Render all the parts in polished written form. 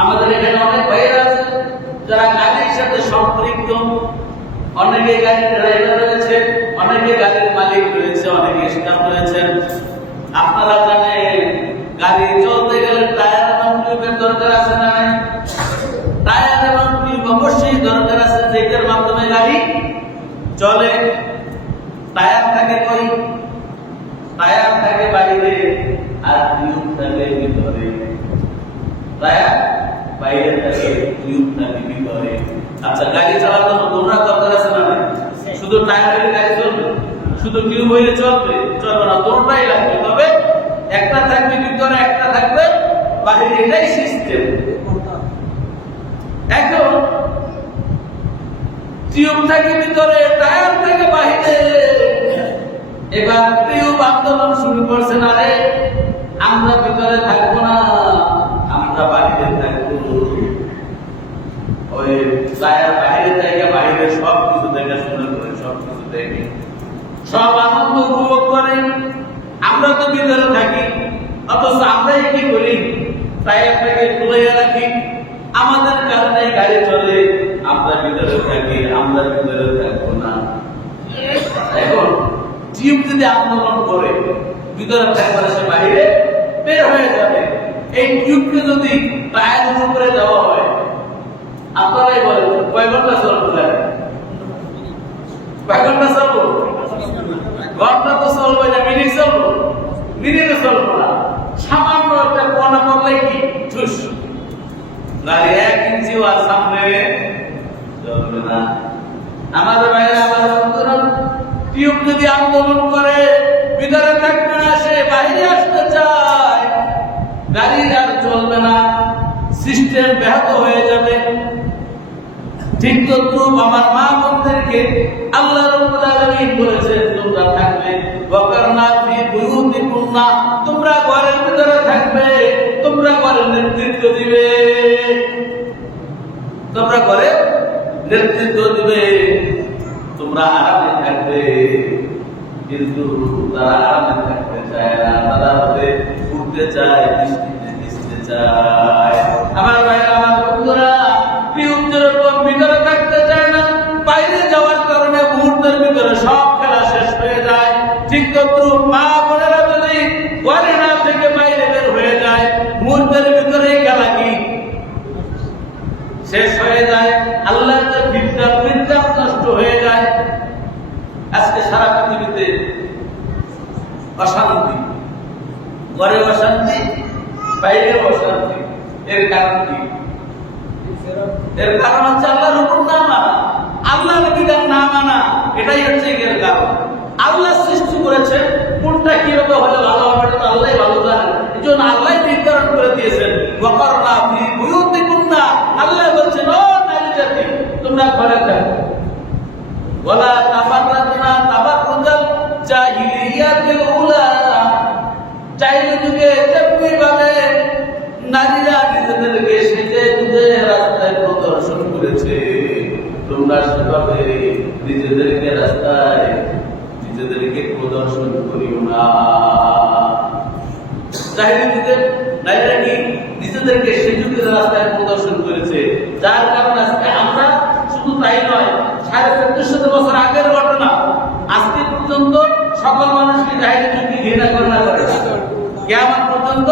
আমাদের এখানে অনেক ভাইয়েরা আছে যারা গাড়ির সাথে সম্পৃক্ত, অনেকে গাড়ির ড্রাইভার রয়েছে, অনেকে গাড়ির মালিক রয়েছে, অনেকে স্টাফ রয়েছেন। আপনারা জানেন গাড়ি চলতে গেলে টায়ার এবং টিউবের দরকার আছে না নাই? টায়ার এবং টিউব অবশ্যই দরকার আছে, যেটার মাধ্যমে গাড়ি চলে। টায়ার থাকে কই? টায়ার থাকে বাইরে আর টিউব থাকে ভিতরে। টায়ার বাইরে থাকে, টিউব থাকে ভিতরে। আচ্ছা, গাড়ি চালাতে তোমরা দরকার আছে না নাই? শুধু টায়ার হলে গাড়ি চলবে, শুধু টিউব হইলে চলবে? চলবে না, তোমরাই লাগবে। তবে একটা থাকবে ভিতরে, একটা থাকবে বাইরে, এটাই সিস্টেম। এখন টিউব থাকে ভিতরে, টায়ার থাকে বাইরে। এবার টিউব আন্দোলন শুরু করছে, না রে আমরা ভিতরে থাকবো না, আমরা বাইরে থাকবো। ওই টায়ার বাইরে থেকে, বাইরে সব কিছু দেখে শুনে করে, সব কিছু দেখে সব আনন্দ উপভোগ করে। আমরা তো ভিতরে থাকি, অথচ আমরাই কি করি? টায়ারটাকে খুলাইয়া রাখি, আমাদের কারণে গাড়ি চলে, আমরা ভিতরে থাকি, আমরা ভিতরে থাকবো না। এখন টিউব যদি আন্দোলন করে, ভিতরে থাকবে সে বাইরে বের হয়ে যাবে। এই টিউবকে যদি টায়ারের উপরে দেওয়া হয়, আপনারাই বলেন কয় ঘন্টা চলবে গাড়ি? কয় ঘন্টা চলবো? ঘন্টা তো চলবে না, মিনিট চলবো? মিনিটে চলবো না। সামান্য একটা কোনা করলে কি ঠুস, গাড়ি 1 ইঞ্চিও আর সামনে চলবে না। আমাদের বাইরে আমার বন্ধুরা টিউব যদি আন্দোলন করে, ভিতরে থাকবে না, সে বাইরে আসতে চায়, গাড়ি আর চলবে না, সিস্টেম ব্যাহত হয়ে যাবে। ঠিক তদ্রূপ আমার মা বোনদেরকে আল্লাহ রাব্বুল আলামিন বলেছেন তোমরা থাকবে ওয়াকারনা ফি বুয়ুতিকুন্না, তোমরা ঘরের ভিতরে থাকবে, তোমরা ঘরের নেতৃত্ব দিবে, তোমরা ঘরে নেতৃত্ব দিবে, তোমরা আরামে থাকবে। কিন্তু তারা আরামে থাকতে চায় না, তারা হতে উঠতে চায়, বৃষ্টিতে ভিজতে চায়। আমার ভাইরা, আমার বন্ধুরা, টিউব যেরকম ভিতরে থাকতে চায় না, বাইরে যাওয়ার কারণে মুহূর্তের ভিতরে সব খেলা শেষ হয়ে যায়। ঠিক তদ্রূপ মা বোনেরা যদি ঘরে না থেকে বাইরে বের হয়ে যায়, মুহূর্তের ভিতরে খেলা কি শেষ হয়ে যায়। আল্লাহর যে বিদ্যা নষ্ট হয়ে যায়। আজকে সারা পৃথিবীতে অশান্তি, ঘরে অশান্তি, বাইরে অশান্তি। এর কারণ কি? এর কারণ হচ্ছে আল্লাহর হুকুম না মানা, আল্লাহর বিধান না মানা। এটাই হচ্ছে এর কারণ। আল্লাহ সৃষ্টি করেছেন, কোনটা কিভাবে হলে ভালো হবে এটা আল্লাহই ভালো জানেন। এজন্য আল্লাহ নির্ধারণ করে দিয়েছেন ওয়াকারনা ফি বুয়ুতিকুন্না। আল্লাহ বলছেন, ও নারী জাতি, তোমরা ঘরে থাকো। ওয়ালা তাবাররাজনা তাবাররুজাল জাহিলিয়াতিল উলা। জাহিলি যুগে তেমনি ভাবে নারীরা নিজেদেরকে সেজে গুজে রাস্তায় প্রদর্শন করেছে, তোমরা সেভাবে নিজেদেরকে রাস্তায় নিজেদেরকে প্রদর্শন করিও না। জাহিলি যুগে নারীরা কি নিজেদেরকে সেজে গুজে রাস্তায় প্রদর্শন করেছে, যার কারণে আজকে আমরা শুধু তাই নয়, 1450 বছর আগের ঘটনা, আজকে পর্যন্ত সকল মানুষকে জাহিলি যুগে ঘৃণা করে না করে, কিয়ামত পর্যন্ত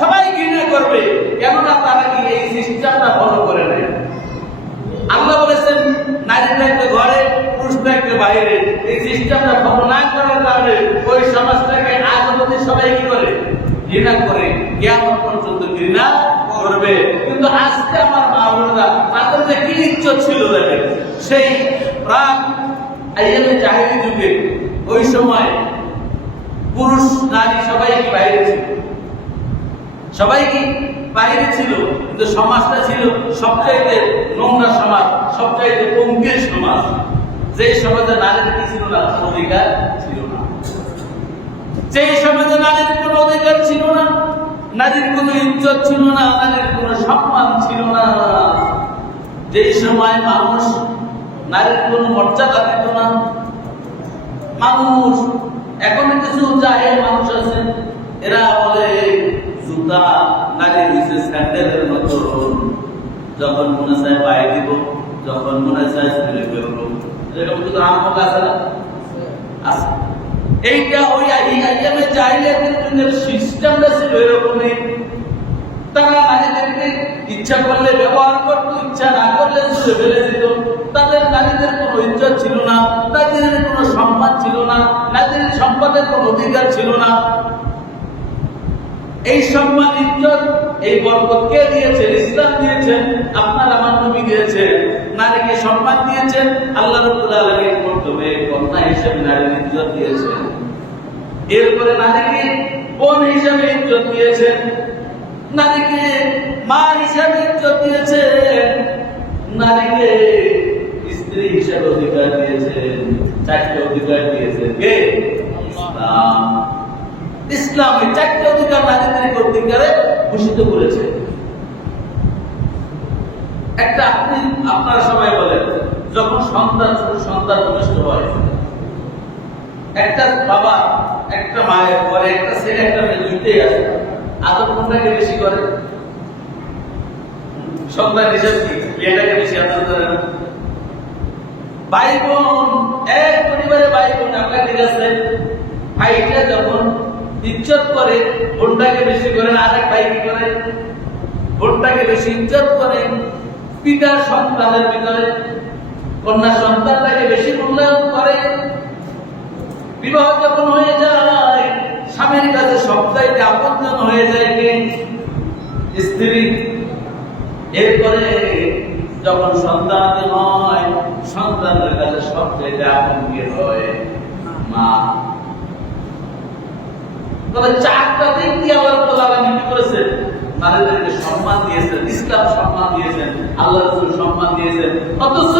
সবাই ঘৃণা করবে। কেননা তারা কি এই সিস্টেমটা ফলো করে নেয়। আল্লাহ বলেছেন নারী থাকবে ঘরে, পুরুষ থাকবে বাইরে। এই সিস্টেমটা ফলো না করার কারণে ওই সমাজটাকে আজ অবধি সবাই কি করে? ঘৃণা করে, কিয়ামত পর্যন্ত ঘৃণা করবে। কিন্তু আজকে আমার মা বোনেরা তাদের যে কি ইজ্জত ছিল দেখেন, সেই প্রাক আইয়ামে জাহিলি যুগে ওই সময় পুরুষ নারী সবাই কি বাইরে ছিল, সবাই কি বাইরে ছিল। কিন্তু সমাজটা ছিল সবচাইতে নোংরা সমাজ, সবচাইতে পঙ্কিল সমাজ। যে সমাজে নারীর কি ছিল না, অধিকার ছিল না। যে সমাজে নারীর কোনো অধিকার ছিল না, নারীর কোনো ইজ্জত ছিল না, নারীর কোনো সম্মান ছিল না। যে সময় মানুষ নারীর কোনো মর্যাদা দিত না। মানুষ এখন কিছু জাহেল মানুষ আছে, এরা বলে জুতা, নারীর হয়েছে স্যান্ডেলের মতো, যখন মনে চায় পায়ে দিব, যখন মনে চায় ছেলে ফেলবো। এরকম কিন্তু আমল আছে না? আছে। এইটা ওই আইয়ামে জাহিলিয়াতের দিনের সিস্টেমটা ছিল এরকমই। তারা নারীদেরকে ইচ্ছা করলে ব্যবহার করত, ইচ্ছা না করলে ছুঁড়ে ফেলে দিত। তাদের নারীদের কোনো ইজ্জত ছিল না, নারীদের কোনো সম্মান ছিল না, নারীদের সম্পদের কোনো অধিকার ছিল না। এই সম্মান, ইজ্জত, এই বরকত কে দিয়েছেন? ইসলাম দিয়েছেন, আপনার আমার নবী দিয়েছেন। নারীকে সম্মান দিয়েছেন, আল্লাহ রাব্বুল আলামিন প্রথমে কন্যা হিসেবে নারীর ইজ্জত দিয়েছেন, এরপরে নারীকে বোন হিসেবে ইজ্জত দিয়েছেন, নারীকে মা হিসেবে ইজ্জত দিয়েছেন, নারীকে স্ত্রী হিসেবে অধিকার দিয়েছেন। চারটি অধিকার দিয়েছেন কে? ইসলাম। ইসলাম এই চারটি অধিকার নারীদের অধিকারে ভূষিত করেছে। একটা আপনারা সবাই বলেন, যখন সন্তান ভূমিষ্ঠ হয়, একটা বাবা একটা মায়ের পরে একটা ছেলে একটা মেয়ে দুইটাই আছে, আদর কোনটাকে বেশি করে? সন্তান হিসেবে কি মেয়েটাকে বেশি আদর করে না? ভাই বোন, এক পরিবারে ভাই বোন, আপনার ঠিক আছে, ভাইটা যখন ইজ্জত করে বোনটাকে বেশি করে না, আরেক ভাই কি করে? বোনটাকে বেশি ইজ্জত করে। পিতার সন্তানের ভিতরে কন্যা সন্তানটাকে বেশি মূল্যায়ন করে। বিবাহ যখন হয়ে যায়, স্বামীর কাছে সবচাইতে আপনজন হয়ে যায় কে? স্ত্রী। এরপরে যখন সন্তান হয়, সন্তানের কাছে সবচাইতে আপন কে হয়? মা। তবে চারটা দিক দিয়ে আল্লাহ নীতি করেছেন, নারীদেরকে সম্মান দিয়েছেন, ইসলাম সম্মান দিয়েছেন, আল্লাহ রাসূল সম্মান দিয়েছেন। অথচ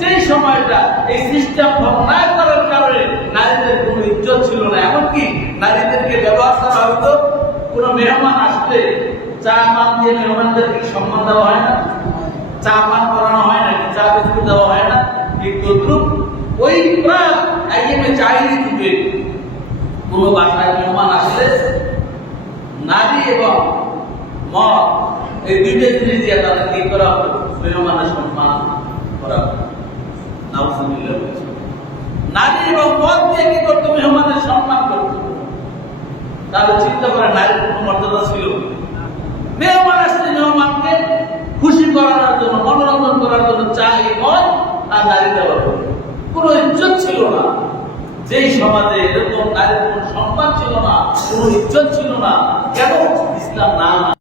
যে সময়টা এই সিস্টেম না করার কারণে নারীদের কোনো ইজ্জত ছিল না। এমনকি নারীদেরকে ব্যবহার করা হতো, কোনো মেহমান আসলে চা পান দিয়ে মেহমানদেরকে সম্মান দেওয়া হয় না, চা পান করানো হয় না, চা বিস্কুট দেওয়া হয় না। ঠিক তদ্রুপ ওই প্রায় আইএমএ চাইনি যুগে কোন বাসায় মেহমান আসলে নারী এবং মদ, এই দুইটা জিনিস দিয়ে তাদের কি করা হতো? মেহমানের সম্মান করা হতো। নারী এবং মদ দিয়ে কি করতো? মেহমানের সম্মান করত। তাহলে চিন্তা করে নারীর কোন মর্যাদা ছিল? মেহমান আসলে মেহমানকে খুশি করানোর জন্য, মনোরঞ্জন করার জন্য চাই মদ আর নারী দেওয়া হতো। কোনো ইজ্জত ছিল না। যেই সমাজে এরকম নারীর কোন সম্মান ছিল না, কোন ইজ্জত ছিল না, কেন? ইসলাম না